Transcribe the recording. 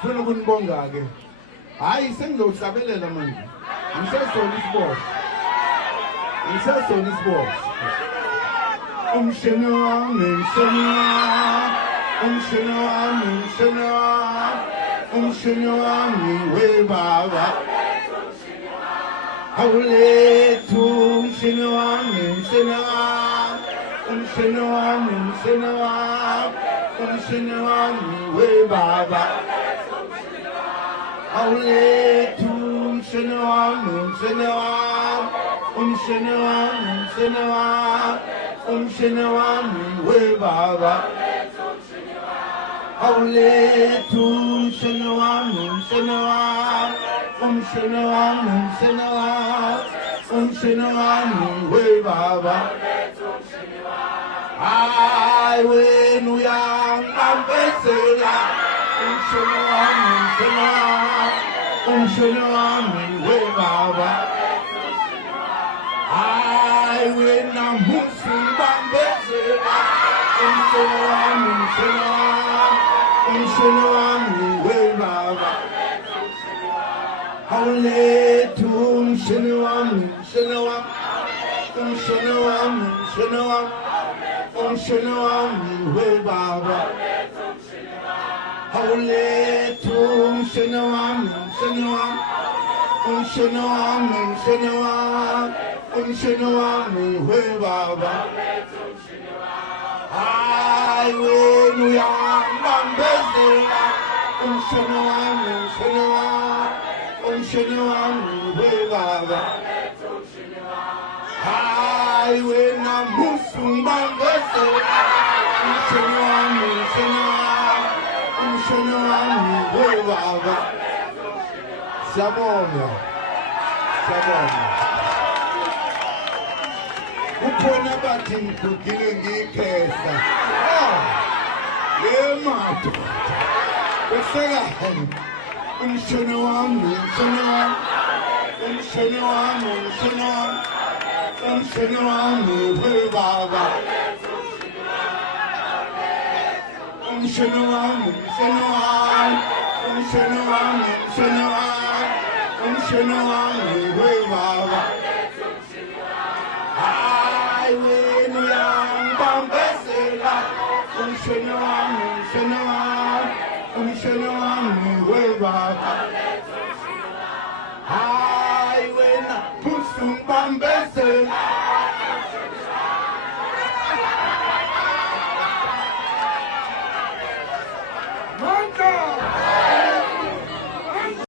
Funa ukunibonga-ke. Hayi sengizohlabelela manje. Ngisasona isibopho. Ngisasona isibopho. Umshini wami, umshini wami. Umshini wami, umshini wami. Umshini wami webaba. Awulethu umshini wami, umshini wami. Umshini wami, umshini wami. Umshini wami webaba. Awulethu umshini wami, umshini wami. Umshini wami, umshini wami. Umshini wami webaba. Awulethu umshini wami, umshini wami. Umshini wami, umshini wami. Umshini wami webaba. Hayi wena uyangibambezela. Umshini wami, umshini wami. Umshini wami webaba. Hayi wena musi ngibambezela. Umshini wami, umshini wami. Umshini wami webaba. Awulethu umshini wami, umshini wami. Umshini wami, umshini wami. Umshini wami webaba. Awulethu umshini wami, umshini wami. Umshini wami, umshini wami. Umshini wami webaba. Hayi wena uyangibambezela. Umshini wami, umshini wami. Umshini wami webaba. Hayi wena musi ngibambezela. Umshini wami, umshini wami. Umshini wami webaba. Siyabonga. Siyabonga. Kukhona bathi ngigugile ngiyikhesa. Yemato. Beseka. Umshini wami, umshini wami. Umshini wami, umshini wami. Umshini wami webaba. Umshini wami, umshini wami. Umshini wami, umshini wami. Umshini wami webaba. Hayi wena uyangibambezela. Umshini wami, umshini wami. Umshini wami webaba. Hayi wena musi ngibambezela.